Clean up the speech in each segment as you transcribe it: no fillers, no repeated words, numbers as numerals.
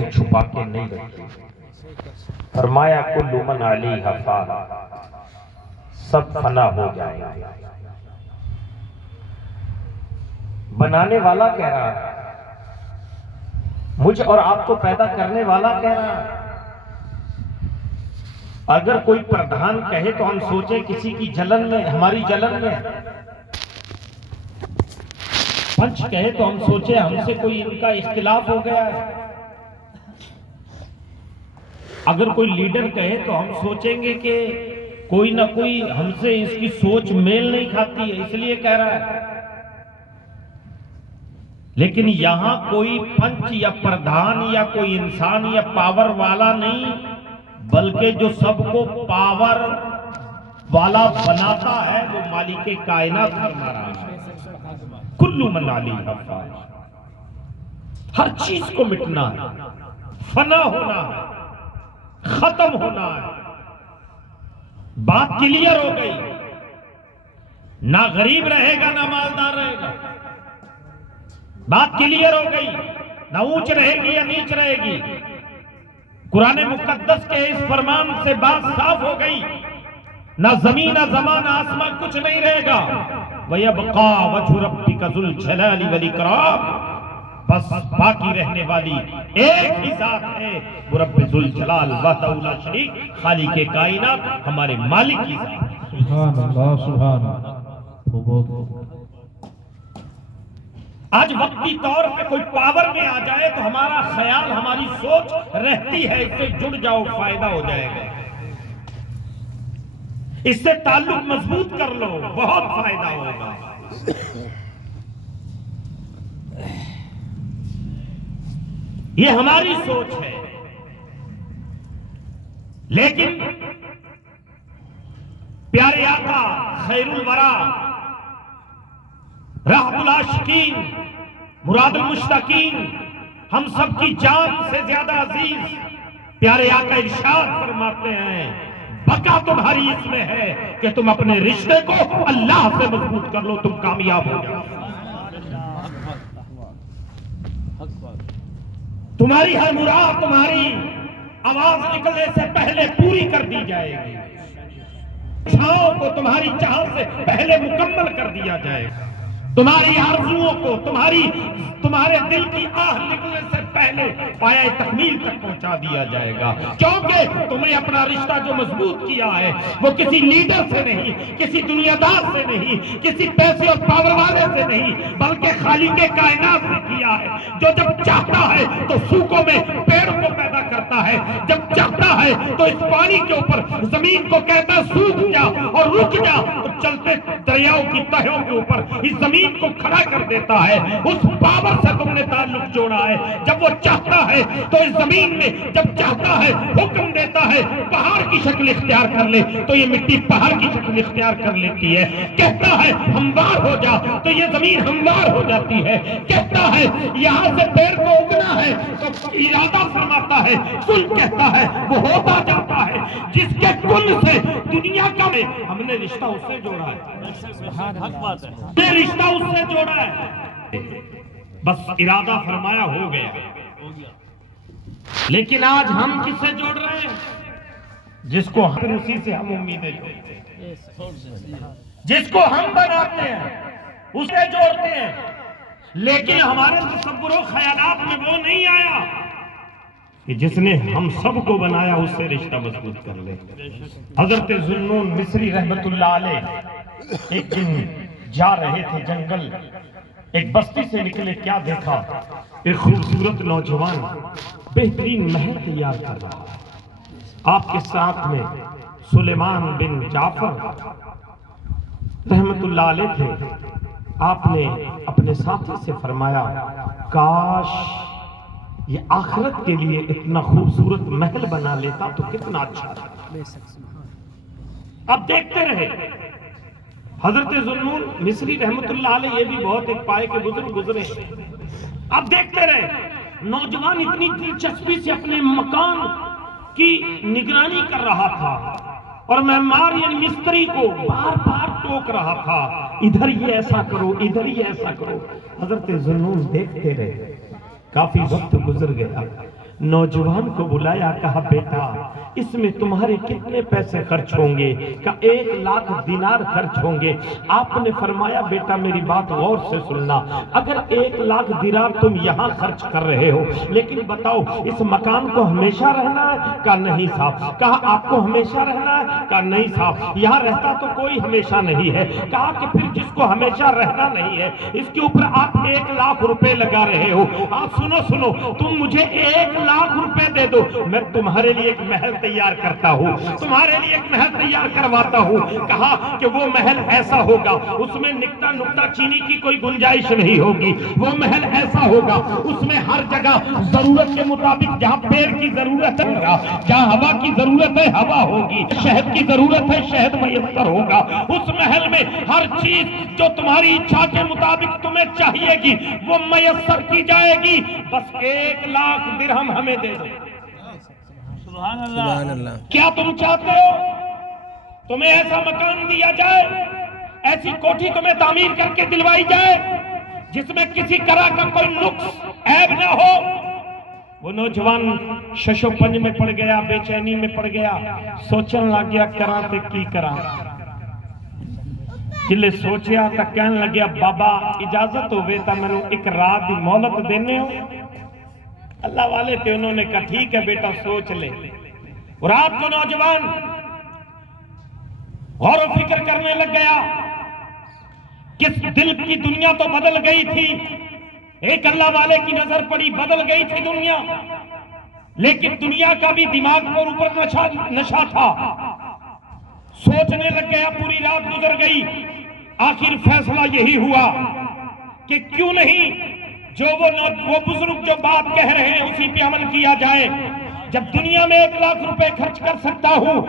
سے چھپا کے نہیں رکھی۔ فرمایا کل من علیہا فان، سب فنا ہو جائیں گے۔ بنانے والا کہہ رہا ہے، مجھ اور آپ کو پیدا کرنے والا کہہ رہا ہے۔ اگر کوئی پردھان کہے تو ہم سوچیں کسی کی جلن میں، ہماری جلن میں، پنچ کہے تو ہم سوچیں ہم سے کوئی ان کا اختلاف ہو گیا ہے۔ اگر کوئی لیڈر کہے تو ہم سوچیں گے کہ کوئی نہ کوئی ہم سے اس کی سوچ میل نہیں کھاتی ہے، اس لیے کہہ رہا ہے۔ لیکن یہاں کوئی پنچ یا پردھان یا کوئی انسان یا پاور والا نہیں، بلکہ جو سب کو پاور والا بناتا ہے وہ مالک کائنات فرما رہا ہے۔ کل من علیہا فان، ہر چیز کو مٹنا ہے، فنا ہونا ہے، ختم ہونا ہے۔ بات کلیئر ہو گئی، نہ غریب رہے گا نہ مالدار رہے گا، بات کلیئر ہو گئی، نہ اونچ رہے گی یا نیچ رہے گی۔ قرآن مقدس کے اس فرمان سے بات صاف ہو گئی، نہ زمین نہ زمان نہ آسمان کچھ نہیں رہے گا۔ وَيَبْقَى وَجْهُ رَبِّكَ ذُو الْجَلَالِ وَالْإِكْرَامِ، بس باقی رہنے والی ایک ہی ذات ہے، وہ رب ذو الجلال وحدہ لا شریک، خالق کائنات، ہمارے مالک کی ذات ہے۔ سبحان اللہ سبحان اللہ۔ آج وقتی طور پہ کوئی پاور میں آ جائے تو ہمارا خیال، ہماری سوچ رہتی ہے اس سے جڑ جاؤ، فائدہ ہو جائے گا، اس سے تعلق مضبوط کر لو، بہت فائدہ ہوگا۔ یہ ہماری سوچ ہے، لیکن پیارے آقا خیر الورا، راحت العاشقین، مراد المشتاقین، ہم سب کی جان سے زیادہ عزیز پیارے آقا ارشاد فرماتے ہیں، بقا تمہاری اس میں ہے کہ تم اپنے رشتے کو اللہ سے مضبوط کر لو، تم کامیاب ہو جاؤ۔ تمہاری ہر مراد تمہاری آواز نکلنے سے پہلے پوری کر دی جائے گی، چھاؤں کو تمہاری چاہت سے پہلے مکمل کر دیا جائے گا، تمہاری آرزوؤں کو تمہارے دل کی آہ نکلنے سے پہلے پایہ تکمیل تک پہنچا دیا جائے گا، کیونکہ تمہیں اپنا رشتہ جو مضبوط کیا ہے وہ کسی لیڈر سے نہیں، کسی دنیا دار سے نہیں، کسی پیسے اور پاور والے سے نہیں، بلکہ خالق کائنات سے کیا ہے، جو جب چاہتا ہے تو سوکھوں میں پیڑ کو پیدا کرتا ہے، جب چاہتا ہے تو اس پانی کے اوپر زمین کو کہتا ہے سوکھ جا اور رک جا، تو چلتے دریاؤں کی تہوں کے اوپر اس زمین کو کھڑا کر دیتا ہے۔ اس پاور سے تم نے تعلق جوڑا ہے، جب وہ چاہتا ہے تو اس زمین میں، جب چاہتا ہے حکم دیتا ہے پہاڑ کی شکل اختیار کر لے تو یہ مٹی پہاڑ کی شکل اختیار کر لیتی ہے، کہتا ہے ہموار ہو جا تو یہ زمین ہموار ہو جاتی ہے، کہتا ہے یہاں سے پیڑ کو اگنا ہے تو ارادہ فرماتا ہے، کل کہتا ہے وہ ہوتا جاتا ہے، جس کے کل سے دنیا کا میں ہم نے رشتہ اس سے جوڑا ہے، یہ رشتہ اس سے جوڑا ہے، بس ارادہ فرمایا ہو گیا۔ لیکن آج ہم کس سے جوڑ رہے ہیں؟ جس کو ہم اسی سے ہم امیدیں جوڑتے ہیں، جس کو ہم بناتے ہیں اسے جوڑتے ہیں، لیکن ہمارے تصور و خیالات میں وہ نہیں آیا کہ جس نے ہم سب کو بنایا اس سے رشتہ مضبوط کر لے۔ حضرت ذوالنون مصری رحمت اللہ علیہ ایک دن جا رہے تھے جنگل، ایک بستی سے نکلے، کیا دیکھا؟ ایک خوبصورت نوجوان بہترین محل تیار کر رہا، آپ کے ساتھ میں سلیمان بن جعفر رحمت اللہ علیہ تھے۔ آپ نے اپنے ساتھی سے فرمایا کاش یہ آخرت کے لیے اتنا خوبصورت محل بنا لیتا تو کتنا اچھا تھا۔ اب دیکھتے رہے، حضرت ذوالنون مصری رحمت اللہ علیہ یہ بھی بہت ایک پائے کے بزرگ گزرے، اب دیکھتے رہے، نوجوان اتنی دلچسپی سے اپنے مکان کی نگرانی کر رہا تھا اور معمار یعنی مستری کو بار بار ٹوک رہا تھا، ادھر یہ ایسا کرو، ادھر یہ ایسا کرو۔ حضرت ذوالنون دیکھتے رہے، کافی وقت گزر گیا، نوجوان کو بلایا، کہا بیٹا اس میں تمہارے کتنے پیسے خرچ ہوں گے؟ کہا 1,00,000 دینار خرچ ہوں گے۔ آپ نے فرمایا بیٹا میری بات غور سے سننا، اگر 1,00,000 دینار تم یہاں خرچ کر رہے ہو، لیکن بتاؤ اس مکان کو ہمیشہ رہنا ہے؟ کہا نہیں صاحب۔ کہا آپ کو ہمیشہ رہنا ہے؟ کہا نہیں صاحب، یہاں رہتا تو کوئی ہمیشہ نہیں ہے۔ کہا کہ پھر جس کو ہمیشہ رہنا نہیں ہے اس کے اوپر آپ 1,00,000 روپے لگا رہے ہو۔ آپ سنو، تم مجھے 1,00,000 روپے دے دو، میں تمہارے لیے ایک محل تیار کرتا ہوں، تمہارے لیے ایک محل تیار کرواتا ہوں۔ کہا کہ وہ محل ایسا ہوگا اس میں نکتہ چینی کی کوئی گنجائش نہیں ہوگی، وہ محل ایسا ہوگا اس میں ہر جگہ ضرورت کے مطابق، جہاں پیڑ کی ضرورت ہے، جہاں ہوا کی ضرورت ہے ہوا ہوگی، شہد کی ضرورت ہے شہد میسر ہوگا۔ اس محل میں ہر چیز جو تمہاری اچھا کے مطابق تمہیں چاہیے گی وہ میسر کی جائے گی، بس 1,00,000 درہم ہمیں دے دو۔ سبحان اللہ۔ کیا تم چاہتے ہو تمہیں ایسا مکان دیا جائے، ایسی کوٹھی تمہیں تعمیر کر کے دلوائی جائے جس میں کسی طرح کا کوئی نقص عیب نہ ہو؟ وہ نوجوان ششو پنج میں پڑ گیا، بے چینی میں پڑ گیا، سوچن لگ گیا کراں تے کی کراں۔ جلے سوچیا تا کہن لگیا بابا اجازت ہوئے تا میں نے ایک رات دی مہلت دینے ہو؟ اللہ والے تھے، انہوں نے کہا ٹھیک ہے بیٹا سوچ لے۔ رات کو نوجوان غور و فکر کرنے لگ گیا، کس دل کی دنیا تو بدل گئی تھی، ایک اللہ والے کی نظر پڑی، بدل گئی تھی دنیا، لیکن دنیا کا بھی دماغ پر اوپر نشہ تھا۔ سوچنے لگ گیا، پوری رات گزر گئی، آخر فیصلہ یہی ہوا کہ کیوں نہیں جو وہ بزرگ جو بات کہہ رہے ہیں اسی پہ عمل کیا جائے۔ جب دنیا میں 1,00,000 روپے خرچ کر سکتا ہوں،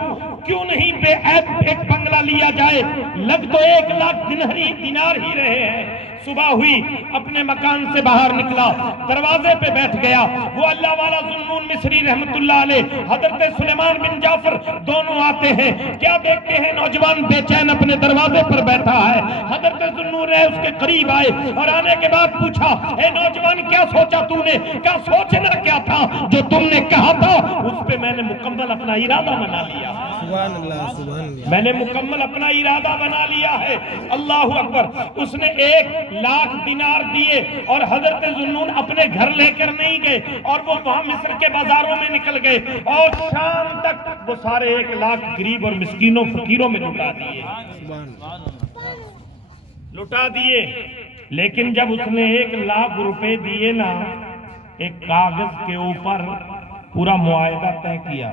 کیوں نہیں بے عیب ایک بنگلہ لیا جائے؟ لگ تو 1,00,000 دینار ہی رہے ہیں۔ صبح ہوئی، اپنے مکان سے باہر نکلا، دروازے پہ بیٹھ گیا۔ وہ اللہ والا ذوالنون مصری رحمت اللہ علیہ، حضرت سلیمان بن جعفر دونوں آتے ہیں، کیا دیکھتے ہیں نوجوان بے چین اپنے دروازے پر بیٹھا ہے۔ حضرت ذوالنون نے اس کے قریب آئے اور آنے کے بعد پوچھا اے نوجوان کیا سوچا تو نے؟ کیا سوچنا کیا تھا؟ جو تم نے کہا تھا اس پہ میں نے مکمل اپنا ارادہ بنا لیا۔ سبحان اللہ، سبحان اللہ۔ میں نے مکمل اپنا ارادہ بنا لیا ہے۔ اللہ اکبر۔ اس نے 1,00,000 دینار دیے اور حضرت ذوالنون اپنے گھر لے کر نہیں گئے اور وہ وہاں مصر کے بازاروں میں نکل گئے اور شام تک وہ سارے 1,00,000 غریب اور مسکینوں فقیروں میں لٹا دیے، لٹا دیے۔ لیکن جب اس نے 1,00,000 روپے دیے نا، ایک کاغذ کے اوپر پورا معاہدہ طے کیا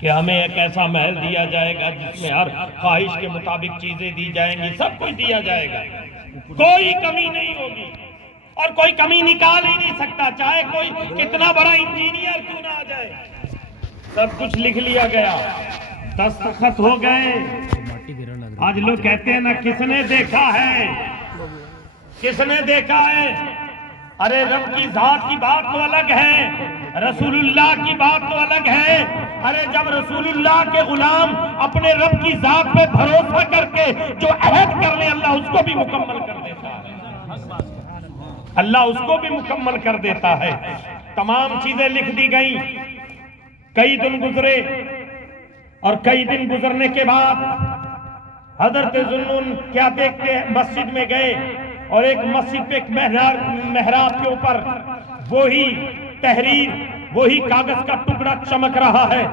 کہ ہمیں ایک ایسا محل دیا جائے گا جس میں ہر خواہش کے مطابق چیزیں دی جائیں گی، سب کچھ دیا جائے گا، کوئی کمی نہیں ہوگی اور کوئی کمی نکال ہی نہیں سکتا، چاہے کوئی کتنا بڑا انجینئر کیوں نہ آ جائے۔ سب کچھ لکھ لیا گیا، دستخط ہو گئے۔ آج لوگ کہتے ہیں نا کس نے دیکھا ہے، کس نے دیکھا ہے؟ ارے رب کی ذات کی بات تو الگ ہے، رسول اللہ کی بات تو الگ ہے۔ ارے جب رسول اللہ کے غلام اپنے رب کی ذات پہ بھروسہ کر کے جو عہد کر لے، اللہ اس کو بھی مکمل کر دیتا ہے، اللہ اس کو بھی مکمل کر دیتا ہے۔ تمام چیزیں لکھ دی گئیں۔ کئی دن گزرے اور کئی دن گزرنے کے بعد حضرت ذوالنون کیا دیکھتے ہیں، مسجد میں گئے اور ایک مسجد پہ ایک محراب کے اوپر وہی تحریر، وہی کاغذ کا ٹکڑا چمک رہا ہے۔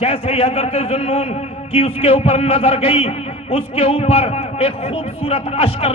جیسے ہی حضرت ذوالنون کی اس کے اوپر نظر گئی، اس کے اوپر ایک خوبصورت اشکر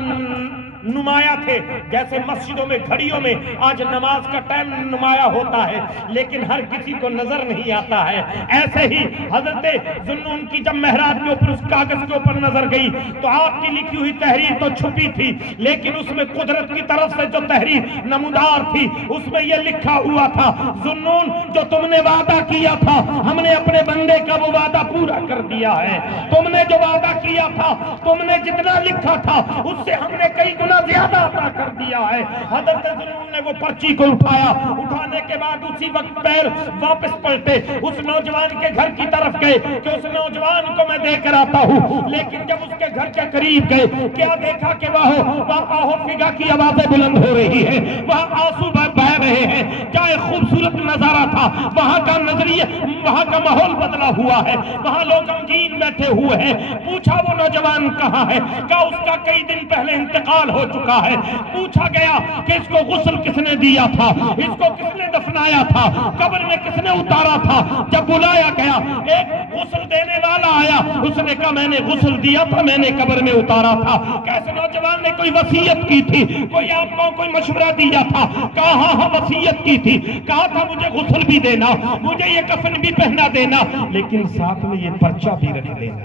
نمایاں تھے، جیسے مسجدوں میں گھڑیوں میں آج نماز کا ٹائم نمایاں ہوتا ہے لیکن ہر کسی کو نظر نہیں آتا ہے، ایسے ہی حضرت ذوالنون کی جب محراب کے اوپر اس کاغذ کے اوپر نظر گئی تو آپ کی لکھی ہوئی تحریر تو چھپی تھی، لیکن اس میں قدرت کی طرف سے جو تحریر نمودار تھی اس میں یہ لکھا ہوا تھا، ذوالنون جو تم نے وعدہ کیا تھا ہم نے اپنے بندے کا وہ وعدہ پورا کر دیا ہے، تم نے جو وعدہ کیا تھا، تم نے جتنا لکھا تھا اس سے ہم نے کئی گنا اتنا زیادہ عطا کر دیا ہے۔ حضرت ذوالنون نے وہ پرچی کو اٹھایا، اٹھانے کے بعد اسی وقت پیر واپس پلٹے، اس نوجوان کے گھر کی طرف گئے کہ اس نوجوان کو میں دے کر آتا ہوں، لیکن جب اس کے گھر کے قریب گئے کیا دیکھا کہ وہاں آہو فگا کی آوازیں بلند ہو رہی ہیں، وہاں آنسو بہ رہے ہیں۔ کیا ایک خوبصورت نظارہ تھا، وہاں کا نظریہ، وہاں کا ماحول بدلا ہوا ہے، وہاں لوگ غمگین بیٹھے ہوئے ہیں۔ پوچھا وہ نوجوان کہاں ہے؟ کہا اس کا کئی دن پہلے انتقال ہو چکا ہے۔ پوچھا گیا کہ اس کو غسل کس نے دیا تھا، اس کو کس نے دفنایا تھا، قبر میں کس نے اتارا تھا؟ جب بلایا گیا ایک غسل دینے والا آیا، اس نے کہا میں نے غسل دیا تھا، میں نے قبر میں اتارا تھا۔ کیسے نوجوان نے کوئی وصیت کی تھی، کوئی آپ کو کوئی مشورہ دیا تھا؟ کہا ہاں وصیت کی تھی، کہا تھا مجھے غسل بھی دینا، مجھے یہ کفن بھی پہنا دینا، لیکن ساتھ میں یہ پرچہ بھی رکھ دینا،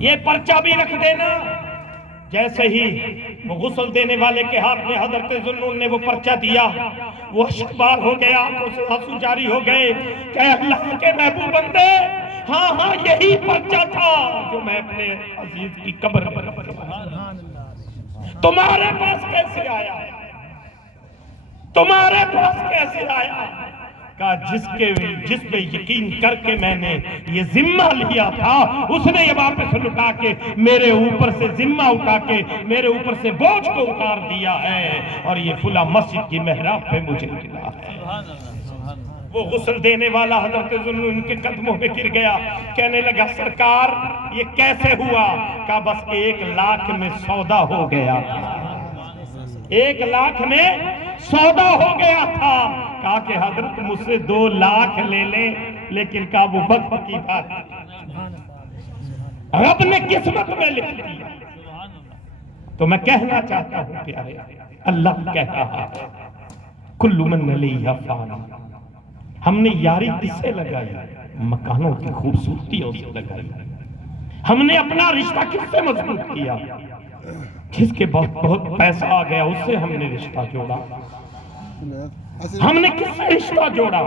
یہ پرچہ بھی رکھ دینا۔ جیسے ہی وہ غسل دینے والے کے ہاتھ میں حضرت ذوالنون نے وہ پرچہ دیا، وہ اشکبار ہو گیا، آنسو جاری ہو گئے کہ اللہ کے محبوب بندے، ہاں ہاں یہی پرچہ تھا جو میں اپنے عزیز کی قبر پر رکھ کے تمہارے پاس کیسے آیا، تمہارے پاس کیسے آیا؟ کہا جس پہ یقین کر کے میں نے یہ ذمہ لیا تھا، اس نے یہ واپس لٹا کے میرے اوپر سے ذمہ اٹھا کے میرے اوپر سے بوجھ کو اتار دیا ہے، اور یہ فلاں مسجد کی محراب پہ مجھے ملا ہے۔ وہ غسل دینے والا حضرت ذوالنون کے قدموں میں گر گیا، کہنے لگا سرکار یہ کیسے ہوا؟ کہا بس 1 لاکھ میں سودا ہو گیا تھا، 1 لاکھ میں سودا ہو گیا تھا۔ کہا کہ حضرت مجھ سے 2 لاکھ لے لیں، لیکن کہا وہ وقت کی بات رب نے قسمت میں لکھ دیا۔ تو میں کہنا چاہتا ہوں پیارے، اللہ کہہ رہا ہے کل من علیہا فان۔ ہم نے یاری کس سے لگائی؟ مکانوں کی خوبصورتیوں سے لگائی۔ ہم نے اپنا رشتہ کس سے مضبوط کیا؟ جس کے بہت پیسہ آ گیا اس سے ہم نے رشتہ جوڑا۔ ہم نے کس سے رشتہ جوڑا؟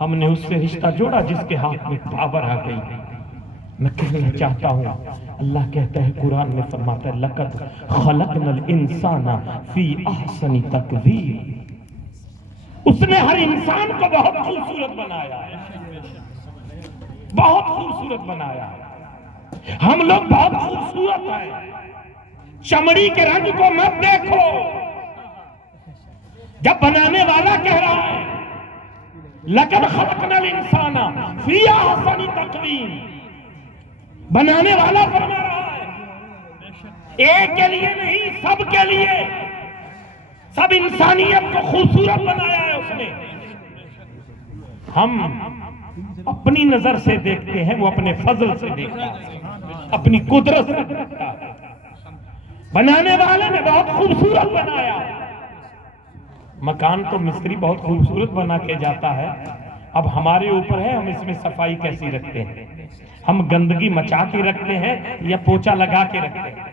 ہم نے اس سے رشتہ جوڑا جس کے ہاتھ میں پاور آ گئی۔ میں کہنا چاہتا ہوں، اللہ کہتا ہے قرآن میں فرماتا ہے لَقَدْ خَلَقْنَا الْإِنسَانَ فِي أَحْسَنِ تَقْوِيمٍ۔ اس نے ہر انسان کو بہت خوبصورت بنایا ہے، بہت خوبصورت بنایا ہے۔ ہم لوگ بہت خوبصورت ہیں، چمڑی کے رنگ کو مت دیکھو۔ جب بنانے والا کہہ رہا ہے لَقَدْ خَلَقْنَا الْإِنسَانَ فِي أَحْسَنِ تَقْوِيمٍ، بنانے والا فرما رہا ہے ایک کے لیے نہیں، سب کے لیے، سب انسانیت کو خوبصورت بنایا ہے اس نے۔ ہم اپنی نظر سے دیکھتے ہیں، وہ اپنے فضل سے دیکھتا ہے، اپنی قدرت سے دیکھتا ہے۔ بنانے والے نے بہت خوبصورت بنایا۔ مکان تو مستری بہت خوبصورت بنا کے جاتا ہے، اب ہمارے اوپر ہے ہم اس میں صفائی کیسی رکھتے ہیں۔ ہم گندگی مچا کے رکھتے ہیں یا پوچھا لگا کے رکھتے ہیں،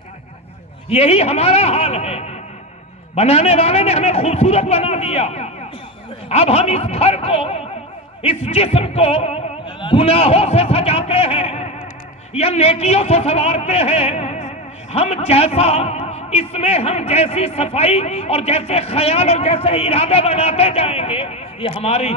یہی ہمارا حال ہے۔ بنانے والے نے ہمیں خوبصورت بنا دیا، اب ہم اس گھر کو، اس جسم کو گناہوں سے سجاتے ہیں یا نیکیوں سے سنوارتے ہیں۔ ہم جیسا اس میں ہم جیسی صفائی اور جیسے خیال اور جیسے ارادے بناتے جائیں گے، یہ ہماری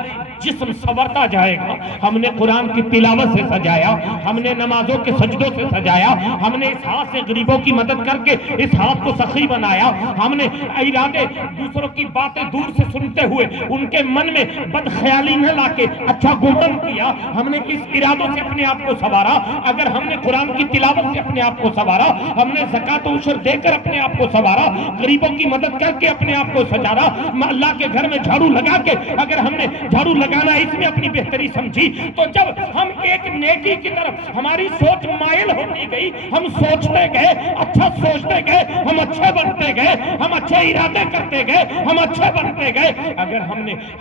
جسم سنورتا جائے گا۔ ہم نے قرآن کی تلاوت سے سجایا، ہم نے نمازوں کے سجدوں سے سجایا، ہم نے اس ہاتھ سے غریبوں کی مدد کر کے اس ہاتھ کو سخی بنایا، ہم نے ارادے دوسروں کی باتیں دور سے سنتے ہوئے ان کے من میں بد خیالی نہ لا کے اچھا گمان کیا، ہم نے اس ارادوں سے اپنے آپ کو سنوارا۔ اگر ہم نے قرآن کی تلاوت سے اپنے آپ کو سنوارا، ہم نے زکوٰۃ و عشر دے کر اپنے آپ کو سنوارا، غریبوں کی مدد کر کے اپنے آپ کو سجارا، اللہ کے گھر میں جھاڑو لگا کے اگر ہم نے جھاڑو لگانا اس میں اپنی بہتری سمجھی، تو جب ہم ایک نیکی کی طرف ہماری سوچ مائل ہوتی گئی، ہم سوچتے گئے، اچھا سوچتے گئے، ہم اچھے بنتے گئے، ہم اچھے ارادے کرتے گئے، ہم اچھے بنتے گئے۔ اگر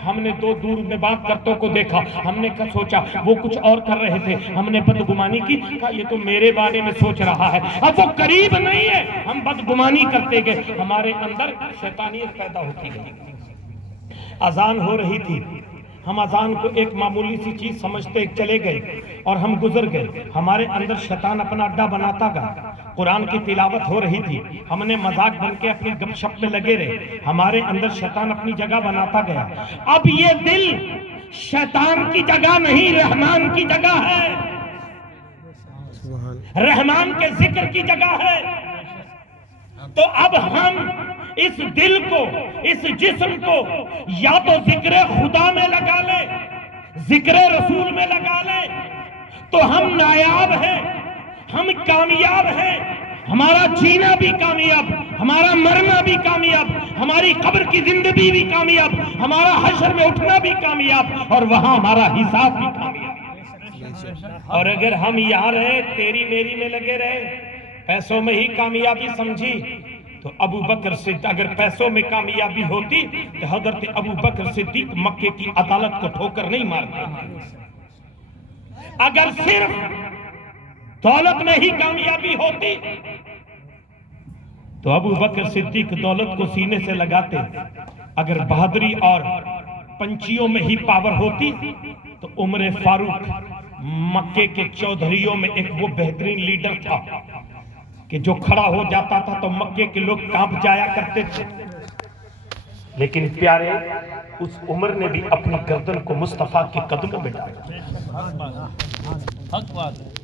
ہم نے دو دور میں بات کرتوں کو دیکھا، ہم نے سوچا وہ کچھ اور کر رہے تھے، ہم نے بدگمانی کی، کہا یہ تو میرے بارے میں سوچ رہا ہے، اب وہ قریب نہیں ہے، ہم بدگمانی کرتے گئے، ہمارے اندر شیطانیت پیدا ہوتی گئی۔ اذان ہو رہی تھی، ہم اذان کو ایک معمولی سی چیز سمجھتے چلے گئے اور ہم گزر گئے، ہمارے اندر شیطان اپنا اڈا بناتا گیا، قرآن کی تلاوت ہو رہی تھی، ہم نے مذاق بن کے اپنی گپ شپ میں لگے رہے، ہمارے اندر شیطان اپنی جگہ بناتا گیا۔ اب یہ دل شیطان کی جگہ نہیں، رحمان کی جگہ ہے، رحمان کے ذکر کی جگہ ہے۔ تو اب ہم اس دل کو، اس جسم کو یا تو ذکر خدا میں لگا لیں، ذکر رسول میں لگا لیں، تو ہم نایاب ہیں، ہم کامیاب ہیں، ہمارا جینا بھی کامیاب، ہمارا مرنا بھی کامیاب، ہماری قبر کی زندگی بھی کامیاب، ہمارا حشر میں اٹھنا بھی کامیاب، اور وہاں ہمارا حساب بھی کامیاب۔ اور اگر ہم یہاں رہے، تیری میری میں لگے رہے، پیسوں میں ہی کامیابی سمجھی، تو ابو بکر صدیق، اگر پیسوں میں کامیابی ہوتی تو حضرت ابو بکر صدیق مکے کی عدالت کو ٹھوکر نہیں مارتے۔ اگر صرف دولت میں ہی کامیابی ہوتی تو ابو بکر صدیق دولت کو سینے سے لگاتے۔ اگر بہادری اور پنچیوں میں ہی پاور ہوتی تو عمر فاروق مکے کے چودھریوں میں ایک وہ بہترین لیڈر تھا کہ جو کھڑا ہو جاتا تھا تو مکے کے لوگ کانپ جایا کرتے تھے۔ لیکن پیارے، اس عمر نے بھی اپنی گردن کو مصطفیٰ کے قدموں میں ڈالا،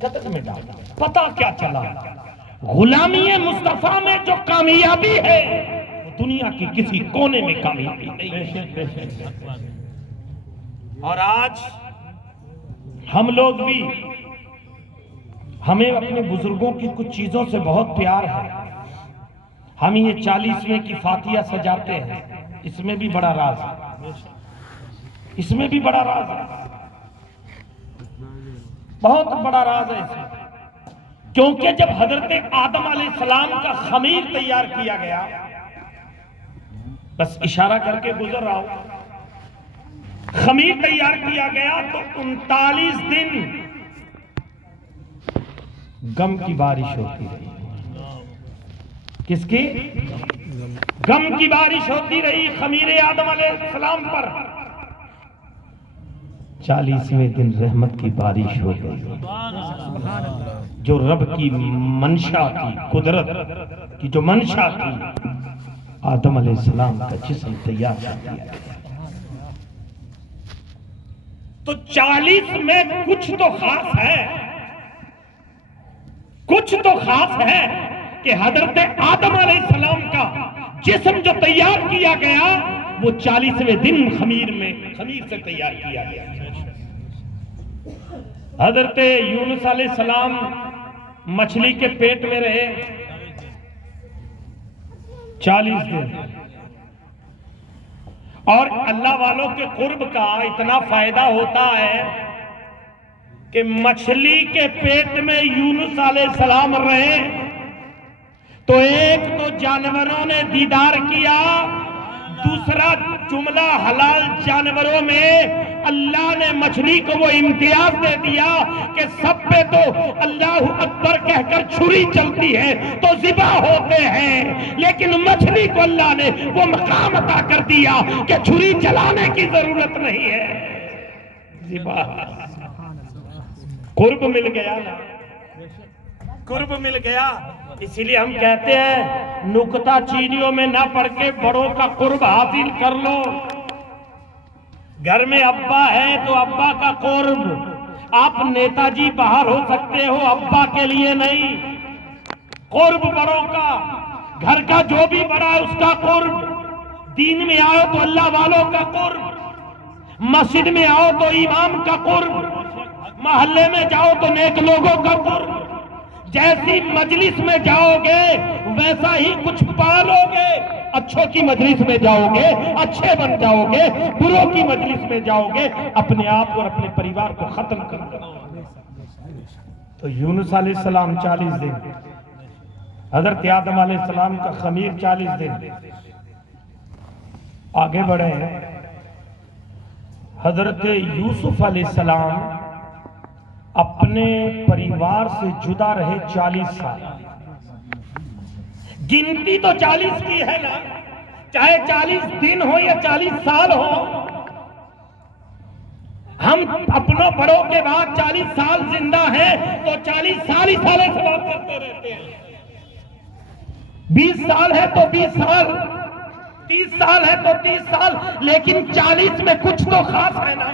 قدم میں ڈالا۔ پتہ کیا چلا؟ غلامی مصطفیٰ میں جو کامیابی ہے وہ دنیا کی کسی کونے میں کامیابی نہیں ہے۔ اور آج ہم لوگ بھی، ہمیں اپنے بزرگوں کی کچھ چیزوں سے بہت پیار ہے۔ ہم یہ 40ویں کی فاتحہ سجاتے ہیں، اس میں بھی بڑا راز ہے، اس میں بھی بڑا راز ہے، بہت بڑا راز ہے اس میں۔ کیونکہ جب حضرت آدم علیہ السلام کا خمیر تیار کیا گیا، بس اشارہ کر کے گزر رہا ہوں، خمیر تیار کیا گیا تو 39 دن غم کی بارش ہوتی رہی۔ کس کی؟ غم کی بارش ہوتی رہی خمیر آدم علیہ السلام پر۔ 40ویں دن رحمت کی بارش ہو گئی، جو رب کی منشا تھی، قدرت کی جو منشا تھی، آدم علیہ السلام کا جسم تیار کر دیا گیا۔ تو 40 میں کچھ تو خاص ہے، کچھ تو خاص ہے کہ حضرت آدم علیہ السلام کا جسم جو تیار کیا گیا وہ 40ویں دن خمیر سے تیار کیا گیا۔ حضرت یونس علیہ السلام مچھلی کے پیٹ میں رہے 40 دن، اور اللہ والوں کے قرب کا اتنا فائدہ ہوتا ہے کہ مچھلی کے پیٹ میں یونس علیہ السلام رہے تو ایک تو جانوروں نے دیدار کیا، دوسرا جملہ حلال جانوروں میں اللہ نے مچھلی کو وہ امتیاز دے دیا کہ سب پہ تو اللہ اکبر کہہ کر چھری چلتی ہے تو ذبح ہوتے ہیں، لیکن مچھلی کو اللہ نے وہ مقام عطا کر دیا کہ چھری چلانے کی ضرورت نہیں ہے، ذبح۔ قرب مل گیا نا، قرب مل گیا۔ اسی لیے ہم کہتے ہیں نکتہ چینیوں میں نہ پڑھ کے بڑوں کا قرب حاصل کر لو۔ گھر میں ابا ہے تو ابا کا قرب، آپ نیتا جی باہر ہو سکتے ہو، ابا کے لیے نہیں، قرب بڑوں کا، گھر کا جو بھی بڑا ہے اس کا قرب، دین میں آؤ تو اللہ والوں کا قرب، مسجد میں آؤ تو امام کا قرب، محلے میں جاؤ تو نیک لوگوں کا قرب۔ جیسی مجلس میں جاؤ گے ویسا ہی کچھ پالو گے، اچھوں کی مجلس میں جاؤ گے اچھے بن جاؤ گے، بروں کی مجلس میں جاؤ گے اپنے آپ اور اپنے پریوار کو ختم کر دو۔ تو یونس علیہ السلام 40 دن، حضرت آدم علیہ السلام کا خمیر 40 دن۔ آگے بڑھے ہیں، حضرت یوسف علیہ السلام اپنے پریوار سے جدا رہے 40 سال۔ گنتی تو 40 کی ہے نا، چاہے 40 دن ہو یا 40 سال ہو، ہم اپنوں بڑوں کے بعد 40 سال زندہ ہیں تو 40 سال ہی سالے سے بات کرتے رہتے ہیں۔ 20 سال ہے تو 20 سال، 30 سال ہے تو 30 سال، لیکن 40 میں کچھ تو خاص ہے نا۔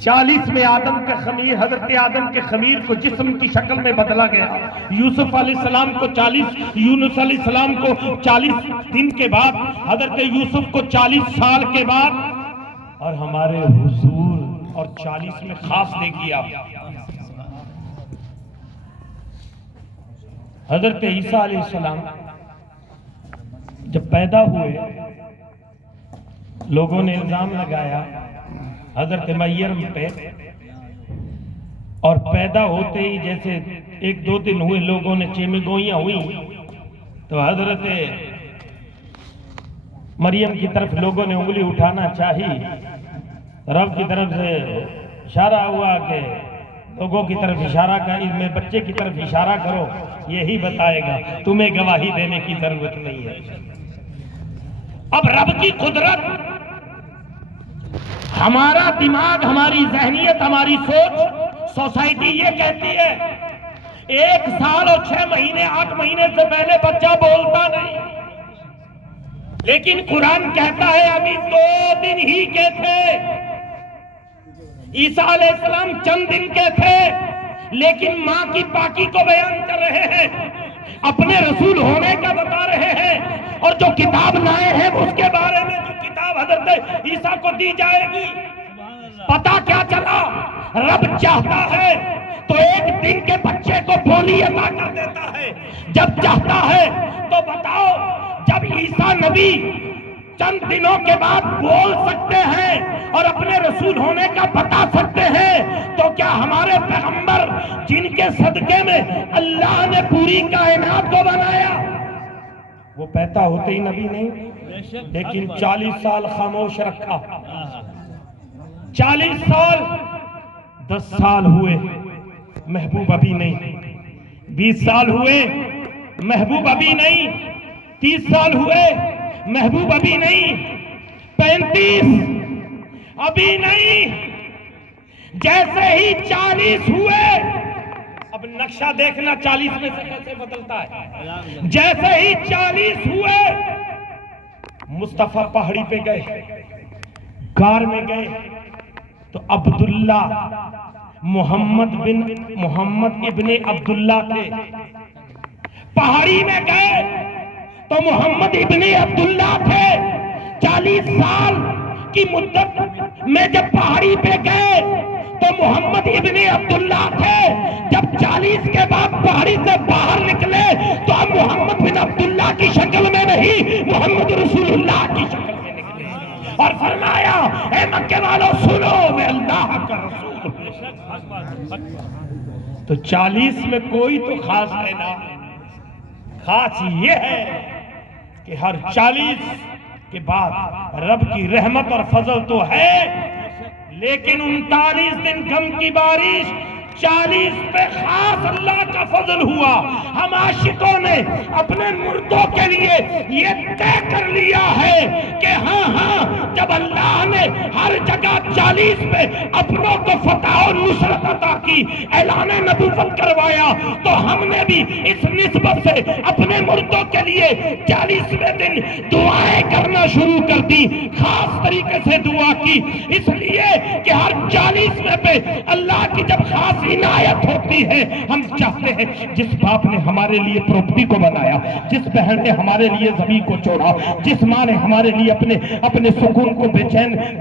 40 میں آدم کا خمیر، حضرت آدم کے خمیر کو جسم کی شکل میں بدلا گیا۔ یوسف علیہ السلام کو 40، یونس علیہ السلام کو 40 دن کے بعد، حضرت یوسف کو 40 سال کے بعد، اور ہمارے حضور اور 40 میں خاص دیکھیے آپ، حضرت عیسیٰ علیہ السلام جب پیدا ہوئے، لوگوں نے الزام لگایا حضرت مریم پہ، اور پیدا ہوتے ہی جیسے 1-2 دن ہوئے لوگوں نے چیمگوئیاں ہوئی تو حضرت مریم کی طرف لوگوں نے انگلی اٹھانا چاہی، رب کی طرف سے اشارہ ہوا کہ لوگوں کی طرف اشارہ کر، میں بچے کی طرف اشارہ کرو، یہی بتائے گا، تمہیں گواہی دینے کی ضرورت نہیں ہے۔ اب رب کی قدرت، ہمارا دماغ، ہماری ذہنیت، ہماری سوچ، سوسائٹی یہ کہتی ہے 1 سال اور 6 مہینے 8 مہینے سے پہلے بچہ بولتا نہیں، لیکن قرآن کہتا ہے ابھی 2 دن ہی کے تھے۔ عیسیٰ علیہ السلام چند دن کے تھے، لیکن ماں کی پاکی کو بیان کر رہے ہیں، اپنے رسول ہونے کا بتا رہے ہیں، اور جو کتاب لائے ہیں اس کے بارے میں جو کتاب حضرت عیسیٰ کو دی جائے گی۔ پتا کیا چلا؟ رب چاہتا ہے تو 1 دن کے بچے کو بولی عطا کر دیتا ہے، جب چاہتا ہے تو بتاؤ، جب عیسیٰ نبی چند دنوں کے بعد بول سکتے ہیں اور اپنے رسول ہونے کا بتا سکتے ہیں، تو کیا ہمارے پیغمبر جن کے صدقے میں اللہ نے پوری کائنات کو بنایا، وہ پیدا ہوتے ہی نبی نہیں؟ لیکن 40 سال خاموش رکھا، 40 سال، 10 سال ہوئے محبوب ابھی نہیں، 20 سال ہوئے محبوب ابھی نہیں، 30 سال ہوئے محبوب ابھی نہیں، 35 ابھی نہیں، جیسے ہی 40 ہوئے، اب نقشہ دیکھنا 40 میں سے کیسے بدلتا ہے، جیسے ہی 40 ہوئے مصطفیٰ پہاڑی پہ گئے، غار میں گئے تو عبداللہ محمد ابن عبداللہ تھے، پہاڑی میں گئے تو محمد ابن عبداللہ تھے۔ 40 سال کی مدت میں جب پہاڑی پہ گئے تو محمد ابن عبداللہ تھے، جب 40 کے بعد پہاڑی سے باہر نکلے تو اب محمد بن عبداللہ کی شکل میں نہیں، محمد رسول اللہ کی شکل میں نکلے، اور فرمایا اے مکے والوں سنو، میں اللہ کا رسول۔ تو 40 میں کوئی تو خاص ہے نا، خاص یہ ہے کہ ہر 40 کے بعد رب کی رحمت اور فضل تو ہے، لیکن 39 دن غم کی بارش، 40 پہ خاص اللہ کا فضل ہوا۔ ہم عاشقوں نے اپنے مردوں کے لیے یہ طے کر لیا ہے کہ ہاں جب اللہ نے ہر جگہ 40 پہ اپنوں کو فتح و نصرت عطا کی، اعلان نبوت کروایا، تو ہم نے بھی اس نسبت سے اپنے مردوں کے لیے 40ویں دن دعائیں کرنا شروع کر دی، خاص طریقے سے دعا کی، اس لیے کہ ہر 40ویں پہ اللہ کی جب خاص عنایت ہوتی ہے۔ ہم چاہتے ہیں جس باپ نے ہمارے لیے پراپرٹی کو بنایا، جس بہن نے ہمارے لیے زمین کو چھوڑا، جس ماں نے ہمارے لیے اپنے سکون کو بے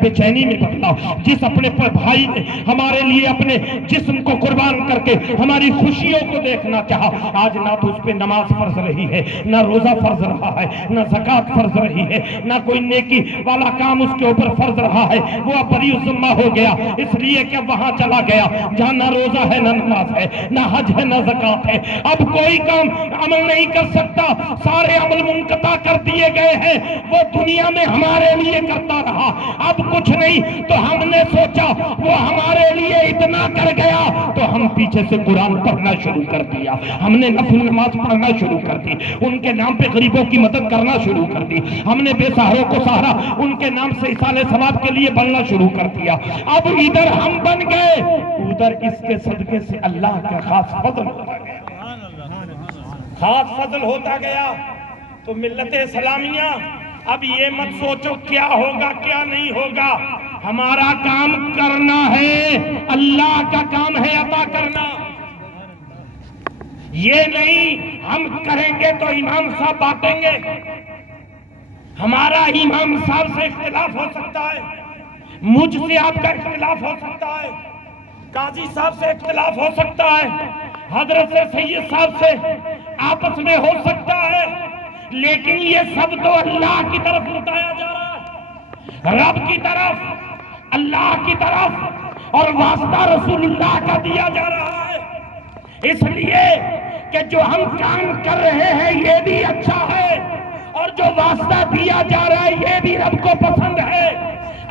چینی میں بدلا، جس اپنے بھائی نے ہمارے لیے اپنے جسم کو قربان کر کے ہماری خوشیوں کو دیکھنا چاہا، آج نہ تو اس پہ نماز فرض رہی ہے، نہ روزہ فرض رہا ہے، نہ زکوٰۃ فرض رہی ہے، نہ کوئی نیکی والا کام اس کے اوپر فرض رہا ہے، وہ بری ذمہ ہو گیا، اس لیے کہ وہاں چلا گیا جہاں نہ روزہ ہے، نہ نماز ہے، نہ حج ہے، نہ زکوٰۃ ہے، اب کوئی کام عمل نہیں کر سکتا، سارے عمل منقطع کر دیے گئے ہیں، وہ دنیا میں ہمارے لیے کرتا رہا، اب کچھ نہیں، تو ہم نے سوچا وہ ہمارے لیے اتنا کر گیا تو ہم پیچھے سے قرآن پڑھنا شروع کر دیا، ہم نے نفل نماز پڑھنا شروع کر دی، ان کے نام پہ غریبوں کی مدد کرنا شروع کر دی، ہم نے بے سہاروں کو سہارا، ان کے نام سے ایصال ثواب کے لیے بننا شروع کر دیا۔ اب ادھر ہم بن گئے، ادھر اس کے صدقے سے اللہ کا خاص فضل ہوتا گیا۔ خاص فضل ہوتا گیا تو ملت اسلامیہ اب یہ مت سوچو کیا ہوگا کیا نہیں ہوگا، ہمارا کام کرنا ہے، اللہ کا کام ہے عطا کرنا۔ یہ نہیں ہم کریں گے تو امام صاحب بانٹیں گے۔ ہمارا امام صاحب سے اختلاف ہو سکتا ہے، مجھ سے آپ کا اختلاف ہو سکتا ہے، قاضی صاحب سے اختلاف ہو سکتا ہے، حضرت سید صاحب سے آپس میں ہو سکتا ہے، لیکن یہ سب تو اللہ کی طرف لوٹایا جا رہا ہے، رب کی طرف، اللہ کی طرف، اور واسطہ رسول اللہ کا دیا جا رہا ہے۔ اس لیے کہ جو ہم کام کر رہے ہیں یہ بھی اچھا ہے، اور جو واسطہ دیا جا رہا ہے یہ بھی رب کو پسند ہے۔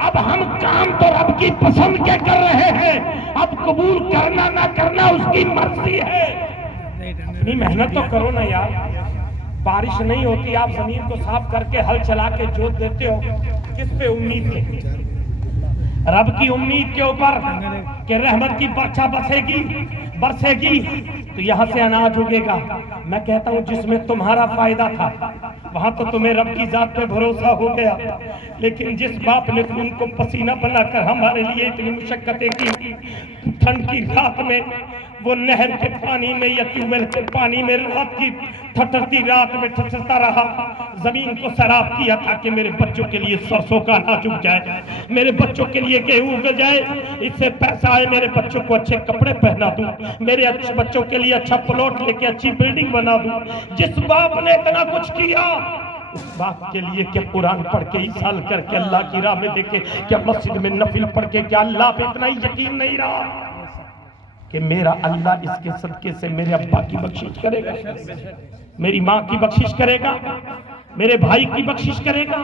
اب ہم کام تو رب کی پسند کے کر رہے ہیں، اب قبول کرنا نہ کرنا اس کی مرضی ہے۔ اپنی محنت تو کرو نا یار، بارش نہیں ہوتی آپ زمین کو صاف کر کے ہل چلا کے جوت دیتے ہو، کس پہ امید ہے؟ رب کی امید کے اوپر کہ رحمت کی پرچھا برسے گی تو یہاں سے اناج اگے گا۔ میں کہتا ہوں جس میں تمہارا فائدہ تھا وہاں تو تمہیں رب کی ذات پہ بھروسہ ہو گیا، لیکن جس باپ نے خون کو پسینہ بنا کر ہمارے لیے اتنی مشقتیں کی، ٹھنڈ کی رات میں وہ نہر کے پانی میں یا ٹیوب ویل کے پانی میں رات کی ٹھٹرتی رات میں ٹھٹرتا رہا، زمین کو سیراب کیا تھا کہ میرے بچوں کے لیے سرسوں کا اناج اگ جائے، میرے بچوں کے لیے گیہوں اگ جائے، اس سے پیسہ آئے میرے بچوں کو اچھے کپڑے پہنا دوں، میرے اچھے بچوں کے لیے اچھا پلاٹ لے کے اچھی بلڈنگ بنا دوں۔ جس باپ نے اتنا کچھ کیا اس باپ کے لیے کہ قرآن پڑھ کے عیسال کر کے اللہ کی راہ میں دیکھے، کیا مسجد میں نفل پڑھ کے کیا اللہ پہ اتنا ہی یقین نہیں رہا کہ میرا اللہ اس کے صدقے سے میرے ابا کی بخشش کرے گا، میری ماں کی بخشش کرے گا، میرے بھائی کی بخشش کرے گا؟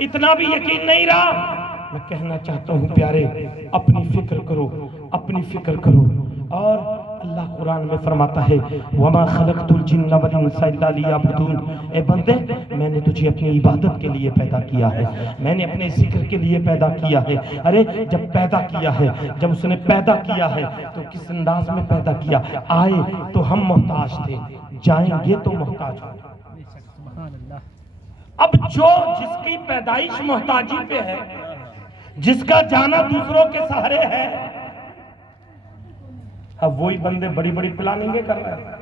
اتنا بھی یقین نہیں رہا۔ میں کہنا چاہتا ہوں پیارے، اپنی فکر کرو، اپنی فکر کرو۔ اور اللہ قرآن میں فرماتا ہے وَمَا خَلَقْتُ الْجِنَّ وَالْإِنسَ إِلَّا لِيَعْبُدُونِ، اے بندے میں نے تجھے اپنی عبادت کے لیے پیدا کیا ہے، میں نے اپنے ذکر کے لیے پیدا کیا ہے۔ ارے جب پیدا کیا ہے، جب اس نے پیدا کیا ہے تو کس انداز میں پیدا کیا؟ آئے تو ہم محتاج تھے، جائیں گے تو محتاج ہوں۔ اب جو جس کی پیدائش محتاجی پہ ہے، جس کا جانا دوسروں کے سہارے ہے، اب وہی بندے بڑی بڑی پلاننگیں کر رہے ہیں۔